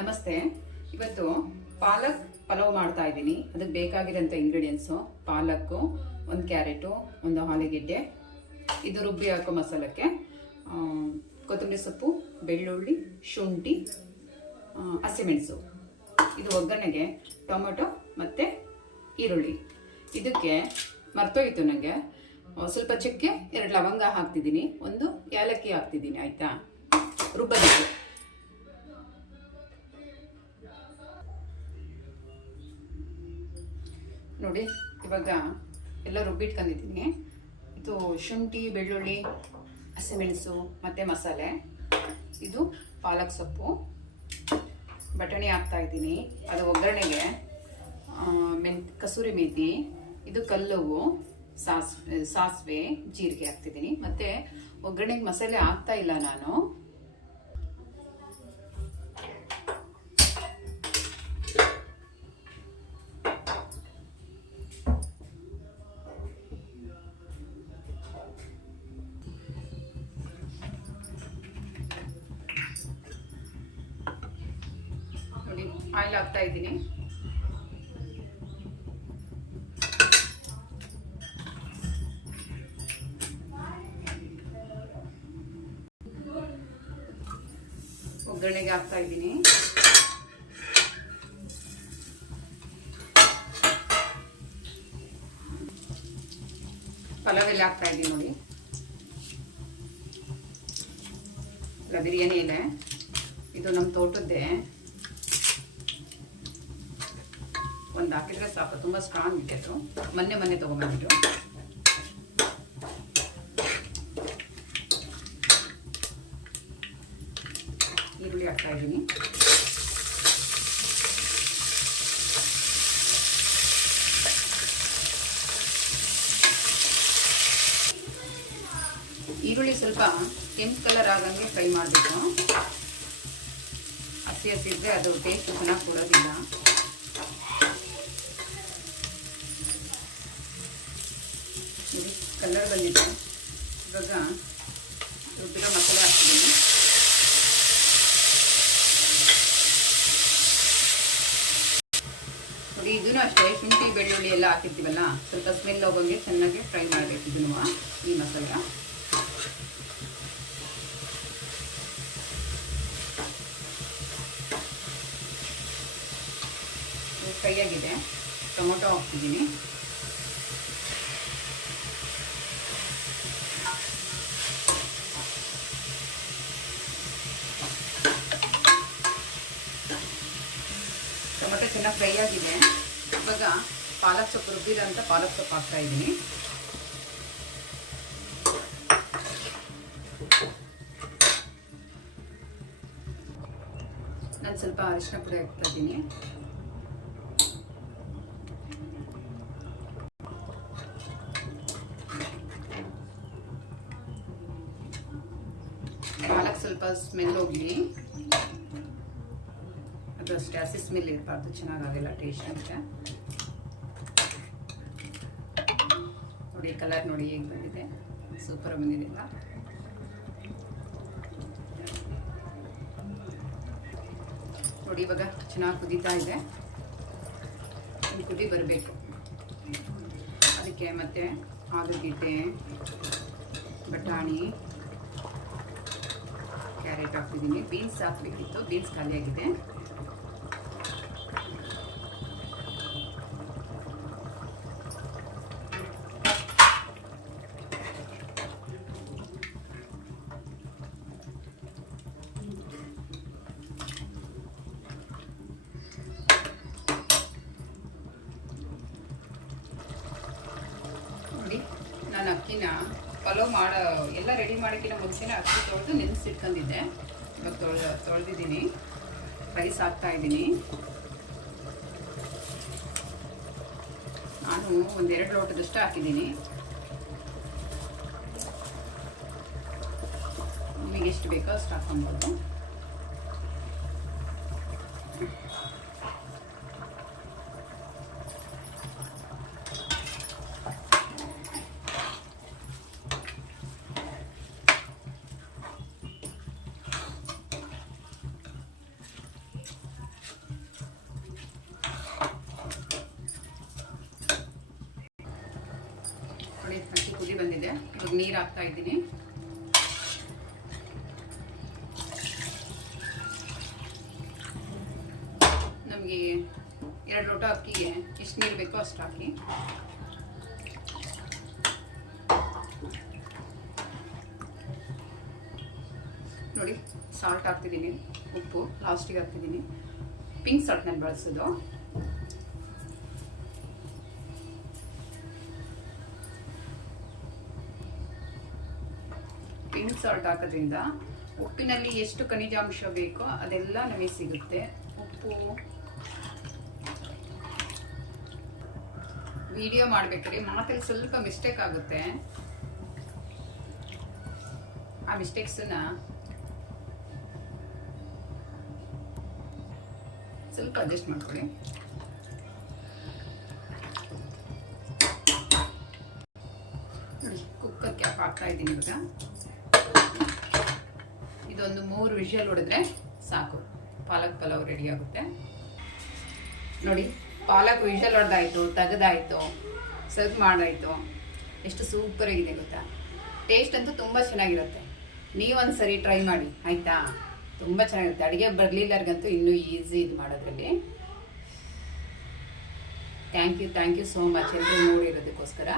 ನಮಸ್ತೆ. ಇವತ್ತು ಪಾಲಕ್ ಪಲಾವ್ ಮಾಡ್ತಾ ಇದ್ದೀನಿ. ಅದಕ್ಕೆ ಬೇಕಾಗಿರೋಂಥ ಇಂಗ್ರೀಡಿಯೆಂಟ್ಸು ಪಾಲಕ್ಕು, ಒಂದು ಕ್ಯಾರೆಟು, ಒಂದು ಆಲೂಗೆಡ್ಡೆ, ಇದು ರುಬ್ಬಿ ಹಾಕೋ ಮಸಾಲಕ್ಕೆ ಕೊತ್ತಂಬರಿ ಸೊಪ್ಪು, ಬೆಳ್ಳುಳ್ಳಿ, ಶುಂಠಿ, ಹಸಿಮೆಣಸು. ಇದು ಒಗ್ಗರಣೆಗೆ ಟೊಮೆಟೊ ಮತ್ತು ಈರುಳ್ಳಿ. ಇದಕ್ಕೆ ಮರ್ತೋಗಿತ್ತು ನನಗೆ, ಸ್ವಲ್ಪ ಚಕ್ಕೆ, 2 ಲವಂಗ ಹಾಕ್ತಿದ್ದೀನಿ, ಒಂದು ಏಲಕ್ಕಿ ಹಾಕ್ತಿದ್ದೀನಿ. ಆಯಿತಾ? ರುಬ್ಬಲಿಕ್ಕೆ ನೋಡಿ, ಇವಾಗ ಎಲ್ಲ ರುಬ್ಬಿಟ್ಕೊಂಡಿದ್ದೀನಿ. ಇದು ಶುಂಠಿ, ಬೆಳ್ಳುಳ್ಳಿ, ಹಸಿಮೆಣಸು ಮತ್ತು ಮಸಾಲೆ. ಇದು ಪಾಲಕ್ ಸೊಪ್ಪು, ಬಟಾಣಿ ಹಾಕ್ತಾ ಇದ್ದೀನಿ. ಅದು ಒಗ್ಗರಣೆಗೆ ಕಸೂರಿ ಮೇಥಿ, ಇದು ಕಲ್ಲುವು, ಸಾಸಿವೆ, ಜೀರಿಗೆ ಹಾಕ್ತಿದ್ದೀನಿ. ಮತ್ತು ಒಗ್ಗರಣೆಗೆ ಮಸಾಲೆ ಹಾಕ್ತಾ ಇಲ್ಲ ನಾನು. ನೋಡಿ, ಆಯಿಲ್ ಹಾಕ್ತಾ ಇದ್ದೀನಿ. ಒಗ್ಗರಣೆಗೆ ಹಾಕ್ತಾ ಇದ್ದೀನಿ. ಪಲಾವ್ ಎಲ್ಲ ಹಾಕ್ತಾ ಇದ್ದೀನಿ. ನೋಡಿ, ಬಿರಿಯಾನಿ ಇದೆ. ಇದು ನಮ್ಮ ತೋಟದ್ದೇ. ಒಂದು ಹಾಕಿದ್ರೆ ಸಾಕು, ತುಂಬ ಸ್ಟ್ರಾಂಗ್ ಇತ್ತು. ಮೊನ್ನೆ ತೊಗೊಂಡ್ಬಂದಿಟ್ಟು. ಈರುಳ್ಳಿ ಹಾಕ್ತಾ ಇದ್ದೀನಿ. ಈರುಳ್ಳಿ ಸ್ವಲ್ಪ ಕೆಂಪು ಕಲರ್ ಆಗಂಗೆ ಫ್ರೈ ಮಾಡಬೇಕು. ಹಸಿ ಇದ್ದರೆ ಅದು ಟೇಸ್ಟ್ ಚೆನ್ನಾಗಿ ಕೊಡೋದಿಲ್ಲ. ಕಲರ್ ಬಂದಿದೆ. ಇವಾಗ ರುಬ್ಬಿರೋ ಮಸಾಲೆ ಹಾಕ್ತಿದ್ದೀನಿ. ನೋಡಿ, ಇದೂ ಅಷ್ಟೇ, ಶುಂಠಿ ಬೆಳ್ಳುಳ್ಳಿ ಎಲ್ಲ ಹಾಕಿರ್ತೀವಲ್ಲ, ಸ್ವಲ್ಪ ಸ್ಮೆಲ್ ಹೋಗೋಂಗೆ ಚೆನ್ನಾಗಿ ಫ್ರೈ ಮಾಡಬೇಕು. ಇದನ್ನು, ಈ ಮಸಾಲೆ ಫ್ರೈ ಆಗಿದೆ. ಟೊಮೊಟೊ ಹಾಕ್ತಿದ್ದೀನಿ. ಟೊಮೆಟೊ ಚೆನ್ನಾಗಿ ಫ್ರೈ ಆಗಿದೆ. ಇವಾಗ ಪಾಲಕ್ ಸೊಪ್ಪು, ರುಬ್ಬಿರೋಂಥ ಪಾಲಕ್ ಸೊಪ್ಪು ಹಾಕ್ತಾ ಇದ್ದೀನಿ. ನಾನು ಸ್ವಲ್ಪ ಅರಿಶಿನ ಪುಡಿ ಹಾಕ್ತಾ ಇದ್ದೀನಿ. ಪಾಲಕ್ ಸ್ವಲ್ಪ ಸ್ಮೆಲ್ ಹೋಗಿ, ಅದು ಅಷ್ಟೇ, ಹಸಿ ಸ್ಮೆಲ್ ಇರಬಾರ್ದು, ಚೆನ್ನಾಗಾಗಲ್ಲ ಟೇಸ್ಟ್ ಅಂತ. ನೋಡಿ, ಕಲರ್ ನೋಡಿ ಹೇಗೆ ಬಂದಿದೆ, ಸೂಪರ್ ಬಂದಿದೆ ಅಲ್ಲ? ನೋಡಿ, ಇವಾಗ ಚೆನ್ನಾಗಿ ಕುದೀತಾ ಇದೆ. ಒಂದು ಕುದಿ ಬರಬೇಕು. ಅದಕ್ಕೆ ಮತ್ತೆ ಆಲೂಗೆಡ್ಡೆ, ಬಟಾಣಿ, ಕ್ಯಾರೆಟ್ ಹಾಕ್ತಿದ್ದೀನಿ. ಬೀನ್ಸ್ ಹಾಕಬೇಕಿತ್ತು, ಬೀನ್ಸ್ ಖಾಲಿಯಾಗಿದೆ. ನೋಡಿ, ನಾನು ಅಕ್ಕಿನ ಪಲಾವ್ ಎಲ್ಲ ರೆಡಿ ಮಾಡೋಕ್ಕಿಂತ ಮುಂಚೆನೇ ಅಕ್ಕಿ ತೊಳೆದು ನೆನೆಸಿಟ್ಕೊಂಡಿದ್ದೆ. ಇವಾಗ ತೊಳೆದಿದ್ದೀನಿ. ರೈಸ್ ಹಾಕ್ತಾ ಇದ್ದೀನಿ. ನಾನು 1-2 ಲೋಟದಷ್ಟು ಹಾಕಿದ್ದೀನಿ. ನಿಮಗೆ ಎಷ್ಟು ಬೇಕೋ ಅಷ್ಟು ಹಾಕ್ಕೊಬೋದು. ಇವಾಗ ನೀರು ಹಾಕ್ತಾ ಇದ್ದೀನಿ. ನಮಗೆ 2 ಲೋಟ ಅಕ್ಕಿಗೆ ಎಷ್ಟು ನೀರು ಬೇಕೋ ಅಷ್ಟು ಹಾಕಿ. ನೋಡಿ ಸಾಲ್ಟ್ ಹಾಕ್ತಿದ್ದೀನಿ, ಉಪ್ಪು ಲಾಸ್ಟಿಗೆ ಹಾಕ್ತಿದ್ದೀನಿ. ಪಿಂಕ್ ಸಾಲ್ಟ್ ನಾನು ಬಳಸೋದು. ಪಿಂಕ್ ಸಾಲ್ಟ್ ಹಾಕೋದ್ರಿಂದ ಉಪ್ಪಿನಲ್ಲಿ ಎಷ್ಟು ಖನಿಜಾಂಶ ಬೇಕೋ ಅದೆಲ್ಲ ನಮಗೆ ಸಿಗುತ್ತೆ. ಉಪ್ಪು ವಿಡಿಯೋ ಮಾಡ್ಬೇಕಾದ್ರೆ ಮಾತಲ್ಲಿ ಸ್ವಲ್ಪ ಮಿಸ್ಟೇಕ್ ಆಗುತ್ತೆ. ಆ ಮಿಸ್ಟೇಕ್ಸನ್ನ ಸ್ವಲ್ಪ ಅಡ್ಜಸ್ಟ್ ಮಾಡ್ಕೊಳ್ಳಿ. ನೋಡಿ ಕುಕ್ಕರ್ ಕ್ಯಾಪ್ ಹಾಕ್ತಾ ಇದ್ದೀನಿ. ಇವಾಗ ಇದೊಂದು 3 ವಿಷಲ್ ಹೊಡೆದ್ರೆ ಸಾಕು, ಪಾಲಕ್ ಪಲಾವ್ ರೆಡಿ ಆಗುತ್ತೆ. ನೋಡಿ ಪಾಲಕ್ ವಿಷಲ್ ಹೊಡೆದಾಯ್ತು, ತೆಗೆದಾಯ್ತು, ಸರ್ವ್ ಮಾಡಾಯ್ತು. ಎಷ್ಟು ಸೂಪರ್ ಆಗಿದೆ ಗೊತ್ತಾ. ಟೇಸ್ಟ್ ಅಂತೂ ತುಂಬ ಚೆನ್ನಾಗಿರುತ್ತೆ. ನೀವೊಂದ್ಸರಿ ಟ್ರೈ ಮಾಡಿ ಆಯ್ತಾ, ತುಂಬ ಚೆನ್ನಾಗಿರುತ್ತೆ. ಅಡುಗೆ ಬರಲಿಲ್ಲರ್ಗಂತೂ ಇನ್ನೂ ಈಸಿ ಇದು ಮಾಡೋದ್ರಲ್ಲಿ. ಥ್ಯಾಂಕ್ ಯು ಸೋ ಮಚ್ ಎಲ್ಲರೂ ನೋಡಿರೋದಕ್ಕೋಸ್ಕರ.